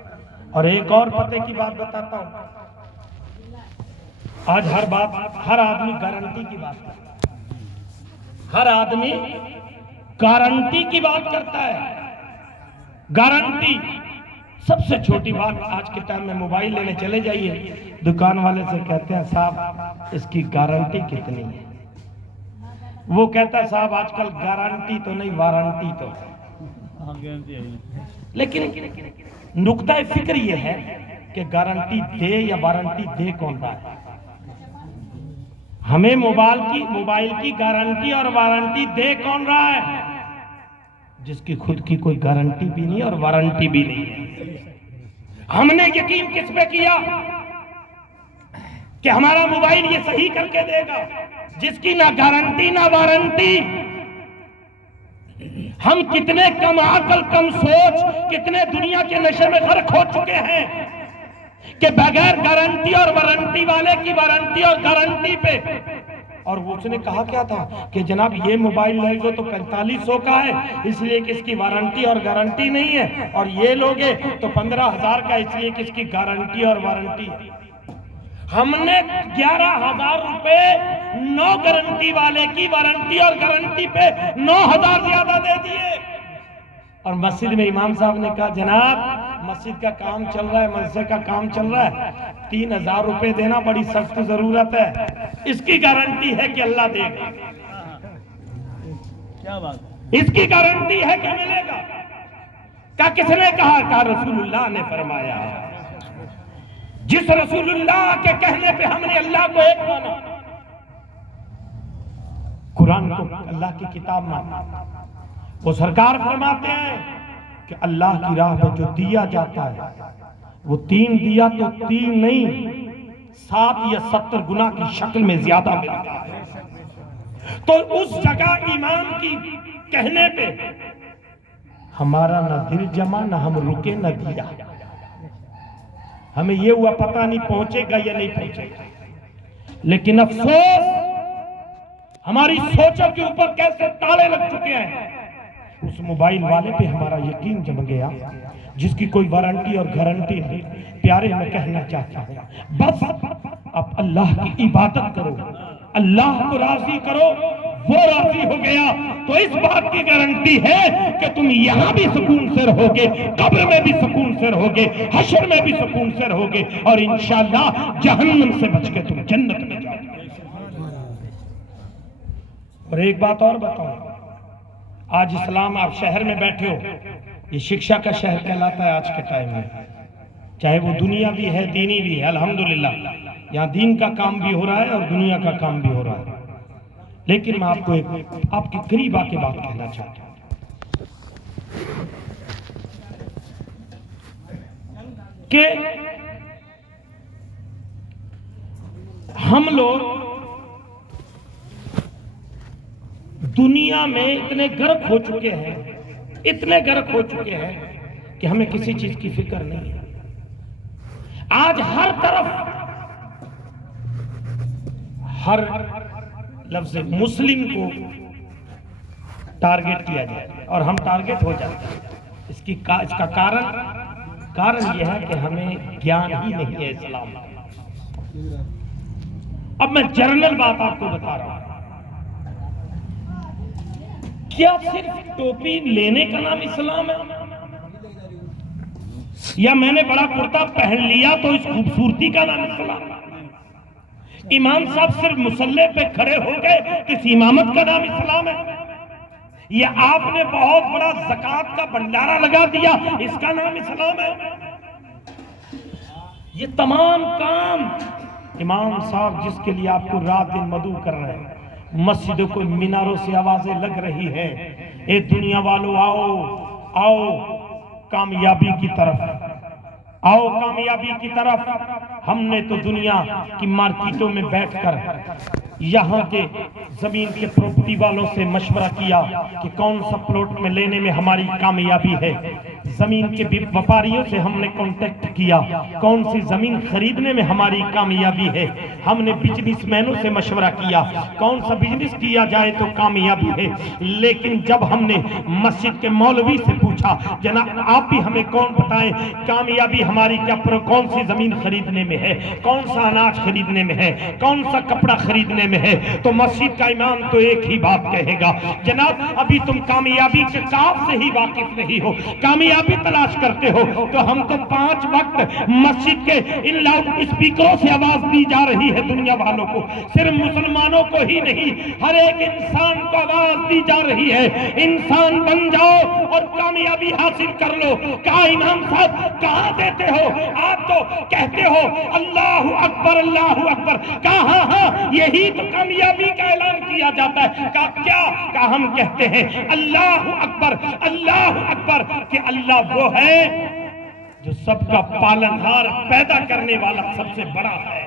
اور ایک اور پتے کی بات بتاتا ہوں، آج ہر آدمی گارنٹی کی بات کرتا ہے، ہر آدمی گارنٹی کی بات کرتا ہے۔ گارنٹی سب سے چھوٹی بات، آج کے ٹائم میں موبائل لینے چلے جائیے، دکان والے سے کہتے ہیں صاحب اس کی گارنٹی کتنی ہے؟ وہ کہتا ہے صاحب آج کل گارنٹی تو نہیں وارنٹی تو ہے۔ لیکن نقطہ فکر یہ ہے کہ گارنٹی دے یا وارنٹی دے کون رہا ہے؟ ہمیں موبائل کی گارنٹی اور وارنٹی دے کون رہا ہے؟ جس کی خود کی کوئی گارنٹی بھی نہیں اور وارنٹی بھی نہیں ہے۔ ہم نے یقین کس پہ کیا کہ ہمارا موبائل یہ صحیح کر کے دے گا، جس کی نہ گارنٹی نہ وارنٹی؟ ہم کتنے کم عقل کم سوچ، کتنے دنیا کے نشے میں غرق ہو چکے ہیں کہ بغیر گارنٹی اور وارنٹی والے کی وارنٹی اور گارنٹی پہ۔ اور وہ اس نے کہا کیا تھا کہ جناب یہ موبائل لے گے تو 4500 کا ہے اس لیے کہ اس کی وارنٹی اور گارنٹی نہیں ہے، اور یہ لوگے تو 15,000 کا اس لیے کہ اس کی گارنٹی اور وارنٹی ہے۔ ہم نے 11,000 روپے نو گارنٹی والے کی وارنٹی اور گارنٹی پہ 9,000 زیادہ دے دیے، اور مسجد میں امام صاحب نے کہا جناب مسجد کا کام چل رہا ہے، مسجد کا کام چل رہا ہے، 3,000 روپے دینا بڑی سخت ضرورت ہے، اس کی گارنٹی ہے کہ اللہ دے گا، اس کی گارنٹی ہے کہ ملے گا۔ کیا کس نے کہا؟ کہا رسول اللہ نے فرمایا۔ جس رسول اللہ کے کہنے پہ ہم نے اللہ کو ایک مانا، قرآن کو اللہ کی کتاب مانا، وہ سرکار فرماتے ہیں کہ اللہ کی راہ میں جو دیا جاتا ہے وہ 3 دیا تو 3 نہیں 7 یا 70 گنا کی شکل میں زیادہ ملتا ہے۔ تو اس جگہ امام کی کہنے پہ ہمارا نہ دل جمع، نہ ہم رکے، نہ دیا۔ ہمیں یہ ہوا پتہ نہیں پہنچے گا یا نہیں پہنچے گا، لیکن افسوس ہماری سوچوں کے اوپر کیسے تالے لگ چکے ہیں۔ اس موبائل والے پہ ہمارا یقین جم گیا جس کی کوئی وارنٹی اور گارنٹی نہیں۔ پیارے میں کہنا چاہتا ہوں بس اب اللہ کی عبادت کرو، اللہ کو راضی کرو، وہ راضی ہو گیا تو اس بات کی گارنٹی ہے کہ تم یہاں بھی سکون سے رہو گے، قبر میں بھی سکون سے رہو گے، حشر میں بھی سکون سے رہو گے، اور انشاءاللہ جہنم سے بچ کے تم جنت میں جاؤ گے۔ اور ایک بات اور بتاؤں، آج اسلام آپ شہر میں بیٹھے ہو، یہ شکشا کا شہر کہلاتا ہے آج کے ٹائم میں، چاہے وہ دنیا بھی ہے دینی بھی ہے، الحمدللہ یہاں دین کا کام بھی ہو رہا ہے اور دنیا کا کام بھی ہو رہا ہے۔ لیکن میں آپ کو آپ کے قریب آ کے بات کہنا چاہتا ہوں کہ ہم لوگ دنیا میں اتنے غرق ہو چکے ہیں، اتنے غرق ہو چکے ہیں کہ ہمیں کسی چیز کی فکر نہیں ہے۔ آج ہر طرف ہر لفظ مسلم کو ٹارگٹ کیا جائے اور ہم ٹارگٹ ہو جاتے ہیں۔ اس کا کارن یہ ہے کہ ہمیں گیان ہی نہیں ہے اسلام۔ اب میں جنرل بات آپ کو بتا رہا ہوں، کیا صرف ٹوپی لینے کا نام اسلام ہے؟ یا میں نے بڑا کرتا پہن لیا تو اس خوبصورتی کا نام اسلام ہے؟ امام صاحب صرف مصلی پہ کھڑے ہو گئے تو اس امامت کا نام اسلام ہے؟ یا آپ نے بہت بڑا زکوٰۃ کا بھنڈارا لگا دیا اس کا نام اسلام ہے؟ یہ تمام کام امام صاحب جس کے لیے آپ کو رات دن مدعو کر رہے ہیں، مسجدوں کو میناروں سے آوازیں لگ رہی ہے، اے دنیا والو آؤ آؤ کامیابی کی طرف، آؤ کامیابی کی طرف۔ ہم نے تو دنیا کی مارکیٹوں میں بیٹھ کر یہاں کے زمین کے پراپرٹی والوں سے مشورہ کیا کہ کون سا پلاٹ میں لینے میں ہماری کامیابی ہے، زمین کے وپاریوں سے ہم نے کانٹیکٹ کیا کون سی زمین خریدنے میں ہماری کامیابی ہے، ہم نے بزنس مینوں سے مشورہ کیا کون سا بزنس کیا جائے تو کامیابی ہے۔ لیکن جب ہم نے مسجد کے مولوی سے پوچھا جناب آپ بھی ہمیں کون بتائیں کامیابی ہماری کیا کون سی زمین خریدنے میں ہے، کون سا اناج خریدنے میں ہے، کون سا کپڑا خریدنے میں ہے، تو مسجد کا امام تو ایک ہی بات کہے گا جناب ابھی تم کامیابی کے کاف سے ہی واقف نہیں ہو، کامیابی تلاش کرتے ہو تو ہم تو 5 وقت مسجد کے ان لاؤڈ اسپیکروں سے آواز دی جا رہی ہے دنیا والوں کو، صرف مسلمانوں کو ہی نہیں ہر ایک انسان کو آواز دی جا رہی ہے انسان بن جاؤ اور کامیابی حاصل کر لو۔ کہا امام صاحب کہاں دیتے ہو؟ آپ تو کہتے ہو اللہ اکبر اللہ اکبر۔ کہا ہاں ہاں یہی تو کامیابی کا اعلان کیا جاتا ہے۔ کہا کیا؟ کہا ہم کہتے ہیں اللہ اکبر اللہ اکبر کہ اللہ وہ ہے جو سب کا پالنہار پیدا کرنے والا سب سے بڑا ہے۔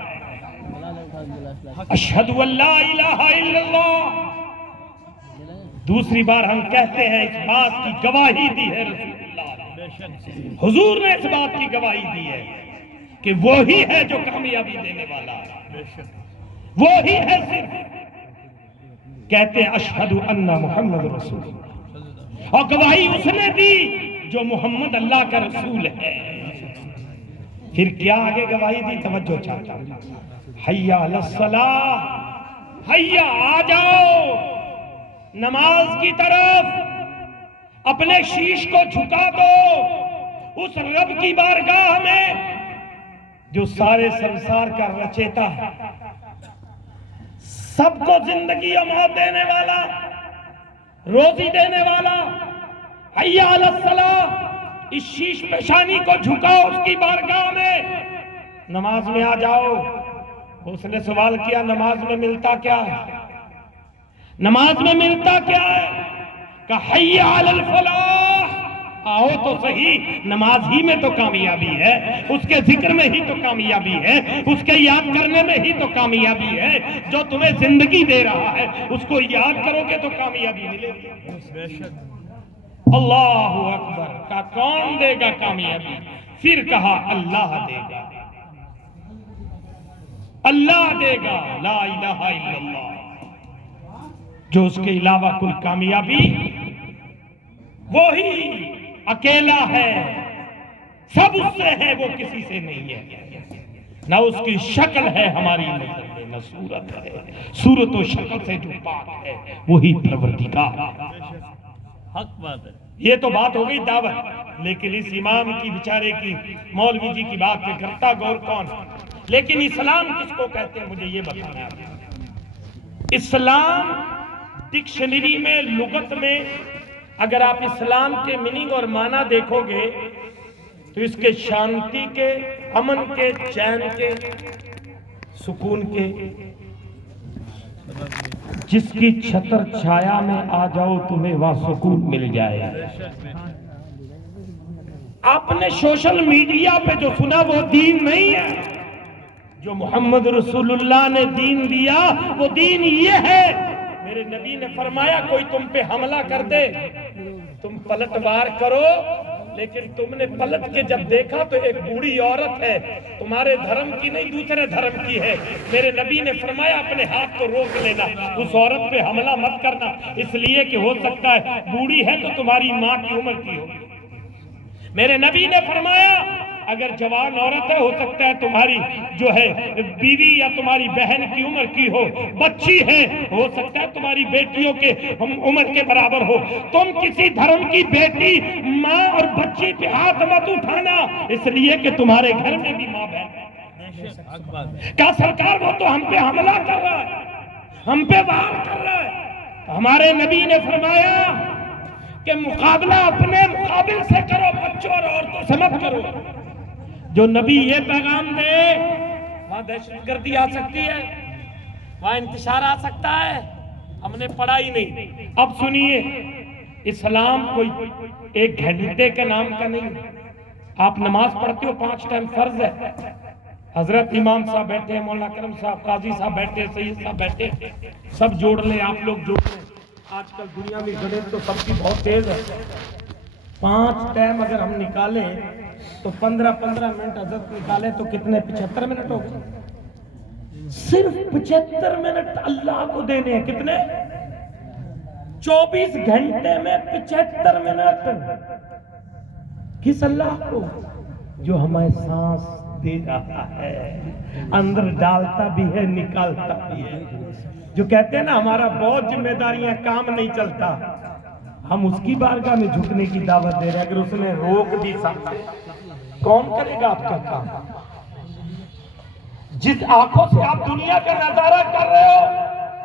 اشہد ان لا الہ الا اللہ۔ دوسری بار ہم کہتے ہیں اس بات کی گواہی دی ہے رسول اللہ نے، حضور نے اس بات کی گواہی دی ہے کہ وہی ہے جو کامیابی دینے والا ہے، وہی ہے صرف کہتے ہیں اشہد ان محمد رسول اللہ، اور گواہی اس نے دی جو محمد اللہ کا رسول ہے۔ پھر کیا آگے گواہی دی؟ توجہ چاہتا ہوں، حی علی الصلاۃ، حی آ جاؤ نماز کی طرف، اپنے شیش کو جھکا دو اس رب کی بارگاہ میں جو سارے سنسار کا رچیتا ہے، سب کو زندگی و موت دینے والا، روزی دینے والا۔ حی علی الصلاۃ، اس شیش پیشانی کو جھکاؤ اس کی بارگاہ میں، نماز میں آ جاؤ۔ اس نے سوال کیا نماز میں ملتا کیا ہے؟ نماز میں ملتا کیا ہے؟ کہ حی علی الفلاح، آؤ تو صحیح، نماز ہی میں تو کامیابی ہے، اس کے ذکر میں ہی تو کامیابی ہے، اس کے یاد کرنے میں ہی تو کامیابی ہے، جو تمہیں زندگی دے رہا ہے اس کو یاد کرو گے تو کامیابی ملے گی۔ اللہ اکبر کا کون دے گا کامیابی؟ پھر کہا اللہ دے گا۔ اللہ دے گا، لا الہ الا اللہ۔ جو اس کے علاوہ کوئی کامیابی، وہی اکیلا ہے، سب اس سے ہے، وہ کسی سے نہیں ہے۔ نہ اس کی شکل ہے ہماری نظر میں، نہ صورت ہے، صورت و شکل سے جو پاک ہے وہی پروردگار ہے۔ حق بات ہے۔ یہ تو بات ہو گئی دعوت، لیکن اس امام کی بیچارے کی، مولوی جی کی بات پہ کرتا غور کون؟ لیکن اسلام کس کو کہتے ہیں مجھے یہ بتانا ہے۔ اسلام ڈکشنری میں، لغت میں، اگر آپ اسلام کے میننگ اور معنی دیکھو گے تو اس کے شانتی کے، امن کے، چین کے، سکون کے، جس کی چھتر چھایا میں آ جاؤ تمہیں وہاں سکون مل جائے۔ آپ نے سوشل میڈیا پہ جو سنا وہ دین نہیں ہے، جو محمد رسول اللہ نے دین دیا وہ دین یہ ہے۔ میرے نبی نے فرمایا کوئی تم پہ حملہ کر دے، تم پلٹ وار کرو، لیکن تم نے پلٹ کے جب دیکھا تو ایک بوڑھی عورت ہے، تمہارے دھرم کی نہیں دوسرے دھرم کی ہے، میرے نبی نے فرمایا اپنے ہاتھ کو روک لینا، اس عورت پہ حملہ مت کرنا، اس لیے کہ ہو سکتا ہے بوڑھی ہے تو تمہاری ماں کی عمر کی ہو۔ میرے نبی نے فرمایا اگر جوان عورت ہے، ہو سکتا ہے تمہاری جو ہے بیوی یا تمہاری بہن کی عمر کی ہو، بچی ہے، ہو سکتا ہے تمہاری بیٹیوں کے عمر کے برابر ہو، تم کسی دھرم کی بیٹی، ماں اور بچی پہ ہاتھ مت اٹھانا، اس لیے کہ تمہارے گھر میں بھی ماں بہن ہے۔ کہا سرکار وہ تو ہم پہ حملہ کر رہا ہے، ہم پہ وار کر رہا ہے۔ ہمارے نبی نے فرمایا کہ مقابلہ اپنے مقابل سے کرو، بچوں اور عورتوں سے مت کرو۔ جو نبی یہ پیغام دے وہاں دہشت گردی آ سکتی ہے، وہاں انتشار آ سکتا ہے، ہم نے پڑھا ہی نہیں۔ اب سنیے، اسلام کوئی ایک گھنٹے کے نام کا نہیں۔ آپ نماز پڑھتے ہو 5 ٹائم فرض ہے، حضرت امام صاحب بیٹھے ہیں، مولانا کرم صاحب، قاضی صاحب بیٹھے ہیں، سید صاحب بیٹھے ہیں، سب جوڑ لیں، آپ لوگ جوڑ لیں۔ آج کل دنیا میں گنت تو سب کی بہت تیز ہے۔ 5 ٹائم اگر ہم نکالیں تو 15 منٹ حضرت نکالیں تو کتنے؟ 75 منٹ ہو گئے۔ صرف 75 منٹ اللہ کو دینے ہیں، کتنے؟ 24 گھنٹے میں 75 منٹ کس اللہ کو؟ جو ہمیں سانس دے رہا ہے، اندر ڈالتا بھی ہے نکالتا بھی ہے، جو کہتے ہیں نا ہمارا بہت ذمہ داریاں، کام نہیں چلتا، ہم اس کی بارگاہ میں جھکنے کی دعوت دے رہے ہیں۔ اگر اس نے روک دی سانس، کون کرے گا آپ کا کام؟ جس آنکھوں سے آپ دنیا کا نظارہ کر رہے ہو،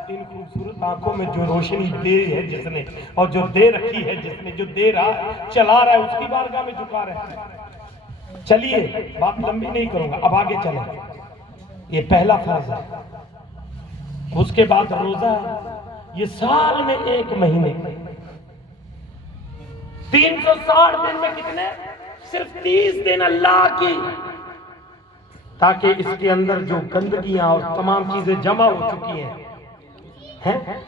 ان خوبصورت آنکھوں میں جو روشنی دے ہے جس نے، اور جو دے رکھی ہے جس نے، جو دے رہا چلا رہا ہے، اس کی بارگاہ میں جھکا رہے ہیں۔ چلیے بات لمبی نہیں کروں گا، اب آگے چلیں۔ یہ پہلا فرض ہے، اس کے بعد روزہ ہے، یہ سال میں 1 مہینے 360 دن میں کتنے؟ صرف 30 دن اللہ کی، تاکہ اس کے اندر جو گندگیاں اور تمام چیزیں جمع ہو چکی ہیں۔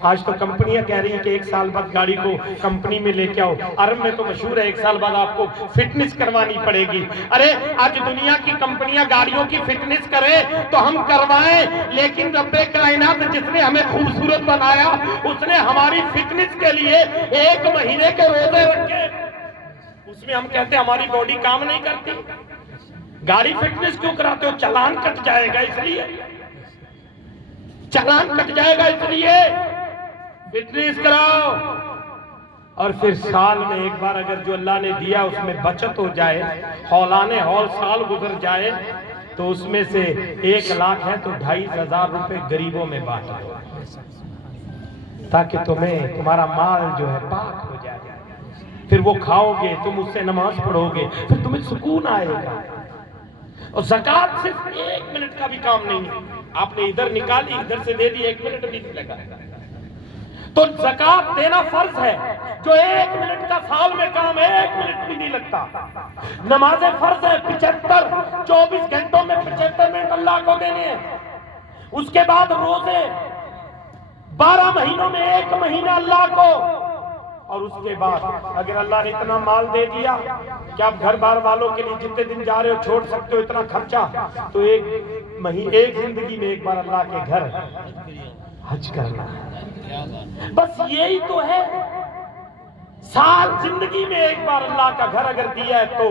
آج تو کمپنیاں کہہ رہی ہیں کہ 1 سال بعد گاڑی کو کمپنی میں لے کے آؤ، عرب میں تو مشہور ہے 1 سال بعد آپ کو فٹنس کروانی پڑے گی۔ ارے آج دنیا کی کمپنیاں گاڑیوں کی فٹنس کریں تو ہم کروائیں، لیکن رب کائنات جس نے ہمیں خوبصورت بنایا اس نے ہماری فٹنس کے لیے 1 مہینے کے روزے رکھے، اس میں ہم کہتے ہیں ہماری باڈی کام نہیں کرتی۔ گاڑی فٹنس کیوں کراتے ہو؟ چلان کٹ جائے گا اس لیے، چلان کٹ جائے گا اس لیے فٹنس کراؤ۔ اور پھر سال میں 1 بار اگر جو اللہ نے دیا اس میں بچت ہو جائے، ہولانِ ہول سال گزر جائے تو اس میں سے 1 لاکھ ہے تو 2500 روپے غریبوں میں بانٹ دو، تاکہ تمہارا مال جو ہے پاک ہو جائے۔ پھر وہ کھاؤ گے، تم اس سے نماز پڑھو گے، پھر تمہیں سکون آئے گا۔ اور زکوٰۃ صرف 1 منٹ کا بھی کام نہیں ہے، آپ نے ادھر نکالی ادھر سے دے دی، 1 منٹ بھی نہیں لگا۔ تو زکوٰۃ دینا فرض ہے، جو 1 منٹ کا سال میں کام ہے 1 منٹ بھی نہیں لگتا۔ نمازیں فرض ہے 75، 24 گھنٹوں میں 75 منٹ اللہ کو دینے ہیں۔ اس کے بعد روزے 12 مہینوں میں 1 مہینہ اللہ کو، اور اس کے بعد اگر اللہ نے اتنا مال دے دیا کہ آپ گھر بار والوں کے لیے جتنے دن جا رہے ہو چھوڑ سکتے ہو اتنا خرچہ، تو ایک زندگی میں ایک بار اللہ کے گھر حج کرنا ہے، بس یہی تو ہے۔ سال زندگی میں ایک بار اللہ کا گھر اگر دیا ہے تو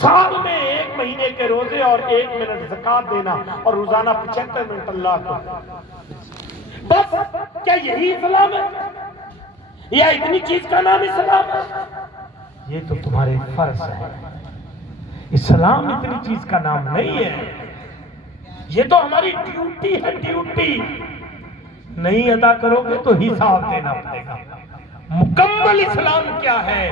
سال میں 1 مہینے کے روزے اور 1 منٹ زکوٰۃ دینا اور روزانہ 75 منٹ اللہ کو، بس کیا یہی اسلام ہے یا اتنی چیز کا نام اسلام ہے؟ یہ تو تمہارے فرض ہے، اسلام اتنی چیز کا نام نہیں ہے، یہ تو ہماری ڈیوٹی ہے، ڈیوٹی نہیں ادا کرو گے تو حساب دینا پڑے گا۔ مکمل اسلام کیا ہے؟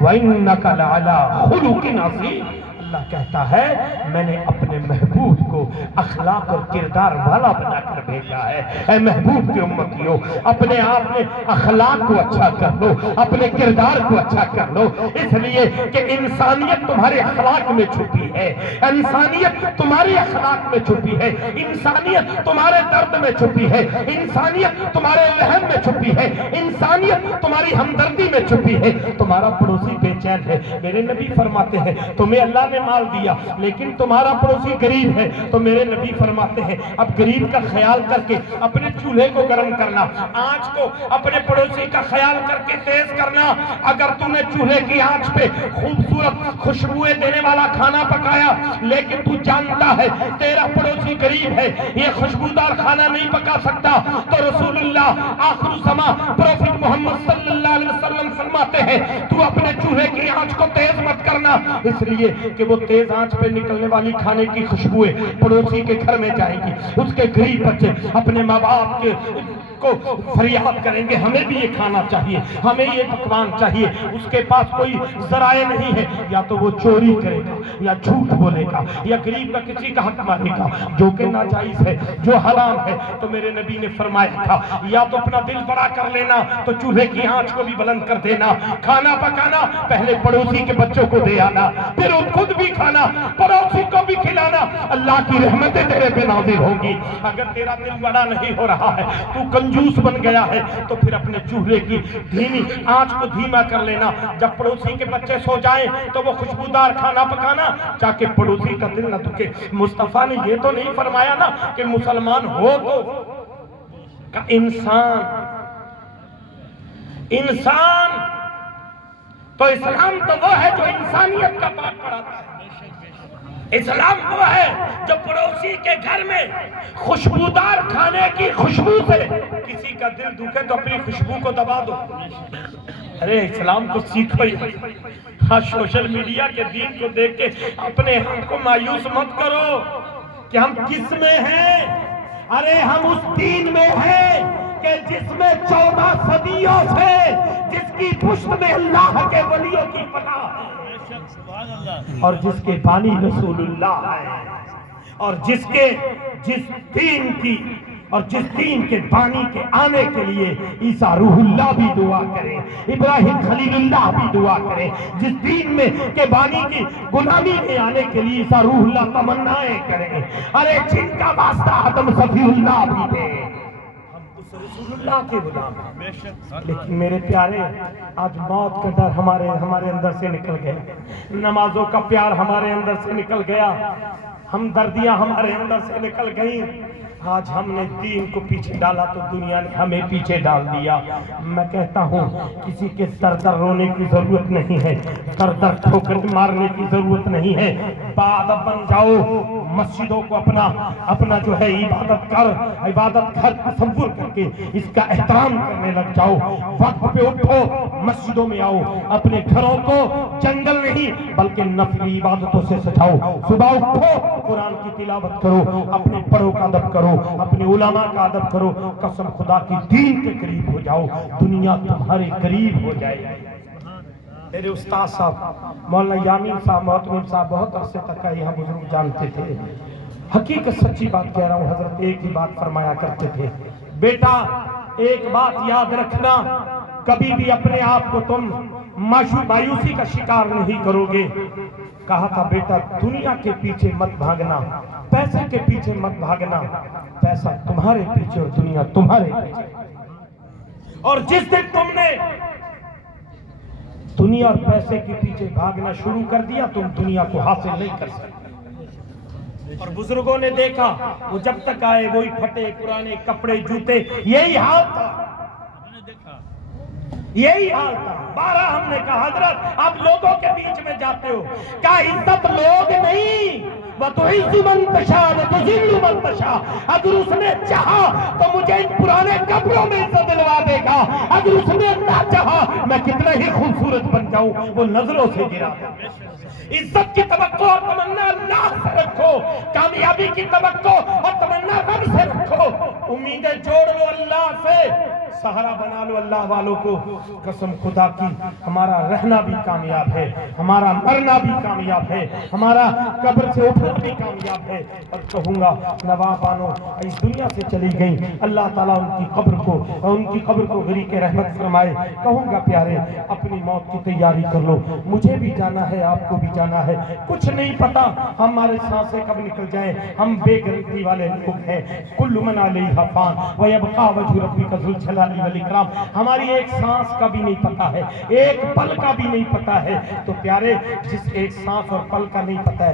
وَإِنَّكَ لَعَلَىٰ خُلُقٍ عَظِيمٍ، اللہ کہتا ہے میں نے اپنے محبوب کو اخلاق اور کردار والا بنا کر بھیجا ہے۔ اے محبوب کی امتیوں، اپنے آپ میں اخلاق کو اچھا کر لو، اپنے کردار کو اچھا کر لو، اس لیے کہ انسانیت تمہارے اخلاق میں چھپی ہے، انسانیت تمہارے اخلاق میں چھپی ہے، انسانیت تمہارے درد میں چھپی ہے، انسانیت تمہارے رحم میں چھپی ہے، انسانیت تمہاری ہمدردی میں چھپی ہے۔ تمہارا پڑوسی بے چین ہے، میرے نبی فرماتے ہیں تمہیں اللہ نے مال دیا لیکن تمہارا پڑوسی غریب ہے، تو میرے نبی فرماتے ہیں اب غریب کا خیال کر کے اپنے چولہے کو گرم کرنا، آنچ کو اپنے پڑوسی کا خیال کر کے تیز کرنا۔ اگر تم نے چولہے کی آنچ پہ خوبصورت خوشبوئیں دینے والا کھانا پکایا لیکن تو جانتا ہے تیرا پڑوسی غریب ہے، یہ خوشبودار کھانا نہیں پکا سکتا، تو رسول اللہ آخر الزمان پروفٹ محمد صلی اللہ علیہ وسلم فرماتے ہیں تو اپنے چولہے کی آنچ کو تیز مت کرنا، اس لیے کہ وہ تیز آنچ پہ نکلنے والی کھانے کی خوشبوئیں پڑوسی کے گھر میں جائیں گی، اس کے غریب بچے اپنے ماں باپ کو فریاد کریں گے ہمیں بھی یہ کھانا چاہیے، ہمیں یہ پکوان چاہیے، اس کے پاس کوئی ذرائع نہیں ہے، یا تو وہ چوری کرے گا یا جھوٹ بولے گا یا غریب کا کسی کا حق مارے گا، جو کہ ناجائز ہے، جو حرام ہے۔ تو میرے نبی نے فرمایا تھا یا تو اپنا دل بڑا کر لینا تو چولہے کی آنچ کو بھی بلند کر دینا، کھانا پکانا پہلے پڑوسی کے بچوں کو دے آنا، پھر خود بھی کھانا پڑوسی کو بھی کھلانا، اللہ کی رحمتیں تیرے پہ نازل ہوں گی۔ اگر تیرا دل بڑا نہیں ہو رہا ہے، تو کنجوس بن گیا ہے، تو پھر اپنے چولہے کی دھیمی آنچ کو دھیما کر لینا، جب پڑوسی کے بچے سو جائیں تو وہ خوشبودار کھانا پکانا تاکہ پڑوسی کا دل نہ دکھے۔ مصطفیٰ نے یہ تو نہیں فرمایا نا کہ مسلمان ہو تو کا انسان تو اسلام تو وہ ہے جو انسانیت کا پاٹ پڑھاتا ہے، اسلام وہ ہے جو پڑوسی کے گھر میں خوشبودار کھانے کی خوشبو سے کسی کا دل دکھے تو اپنی خوشبو کو دبا دو۔ ارے اسلام کو سیکھو، ہاں سوشل میڈیا کے دین کو دیکھ کے اپنے آپ کو مایوس مت کرو کہ ہم کس میں ہیں، ارے ہم اس دین میں ہیں کہ جس میں 14 صدیوں سے جس کی پشت میں اللہ کے ولیوں کی پناہ ہے اور جس کے بانی رسول اللہ ہے، اور جس دین کے بانی کے آنے کے لیے عیسیٰ روح اللہ بھی دعا کرے، ابراہیم خلیل اللہ بھی دعا کرے، جس دین میں کے بانی کی غلامی میں آنے کے لیے عیسیٰ روح اللہ تمنائیں کرے، ارے جن کا واسطہ آدم صفی اللہ بھی دے، رسول اللہ کے غلام ہیں۔ لیکن میرے پیارے آج موت کا ڈر ہمارے اندر سے نکل گیا، نمازوں کا پیار ہمارے اندر سے نکل گیا، ہمدردیاں ہمارے اندر سے نکل گئیں، آج ہم نے دین کو پیچھے ڈالا تو دنیا نے ہمیں پیچھے ڈال دیا۔ میں کہتا ہوں کسی کے در در رونے کی ضرورت نہیں ہے، در در ٹھوکر مارنے کی ضرورت نہیں ہے، باادب بن جاؤ، مسجدوں کو اپنا جو ہے عبادت گھر تصور کر کے اس کا احترام کرنے لگ جاؤ، وقت پہ اٹھو، مسجدوں میں آؤ، اپنے گھروں کو جنگل نہیں بلکہ نفلی عبادتوں سے سجاؤ، صبح اٹھو قرآن کی تلاوت کرو، اپنے بڑوں کا ادب کرو، اپنے علماء کا ادب کرو، قسم خدا کی دین کے قریب ہو جاؤ، دنیا تمہارے قریب ہو جائے گی۔ میرے استاد صاحب مولانا یامین صاحب محتمم صاحب بہت عرصے تک یہاں بزرگ جانتے تھے، حقیقت سچی بات کہہ رہا ہوں، حضرت ایک ہی بات فرمایا کرتے تھے، بیٹا ایک بات یاد رکھنا، کبھی بھی اپنے آپ کو تم مایوسی کا شکار نہیں کرو گے۔ کہا تھا بیٹا دنیا کے پیچھے مت بھاگنا، پیسے کے پیچھے مت بھاگنا، پیسہ تمہارے پیچھے اور دنیا تمہارے پیچھے۔ اور جس دن تم نے دنیا اور پیسے کے پیچھے بھاگنا شروع کر دیا تم دنیا کو حاصل نہیں کر سکتے۔ اور بزرگوں نے دیکھا وہ جب تک آئے وہی پھٹے پرانے کپڑے جوتے، یہی حال تھا، یہی حال تھا۔ بارہ ہم نے کہا حضرت آپ لوگوں کے بیچ میں جاتے ہو، کیا عزت لوگ نہیں، وَتُعِزُّ مَن تَشَاءُ وَتُذِلُّ مَن تَشَاءُ، اگر اس نے چاہا تو مجھے ان پرانے کپڑوں میں عزت دلوا دے گا، اگر اس نے نہ چاہا میں کتنا ہی خوبصورت بن جاؤں وہ نظروں سے گرا دے۔ عزت کی توقع اور تمنا اللہ سے رکھو، کامیابی کی توقع اور تمنا رب سے رکھو، امیدیں جوڑ لو اللہ سے، سہارا بنا لو اللہ والوں کو۔ قسم خدا کی ہمارا رہنا بھی کامیاب ہے، ہمارا مرنا بھی کامیاب ہے، ہمارا قبر سے اٹھنا بھی کامیاب ہے۔ اور کہوں گا نواب بانو اس دنیا سے چلی گئی، اللہ تعالیٰ ان کی قبر کو غریق رحمت فرمائے۔ کہوں گا پیارے اپنی موت کی تیاری کر لو، مجھے بھی جانا ہے، آپ کو بھی جانا ہے، کچھ نہیں پتا ہمارے سانسیں کب نکل جائیں، ہم بے گنتی والے لوگ ہیں۔ کل من علیہا فان ویبقی وجہ ربک ذو الجلال والاکرام، ہماری ایک سانس کا بھی نہیں پتا ہے، ایک پل کا بھی نہیں پتا ہے، تو پیارے جس ایک سانس اور پل کا نہیں پتا ہے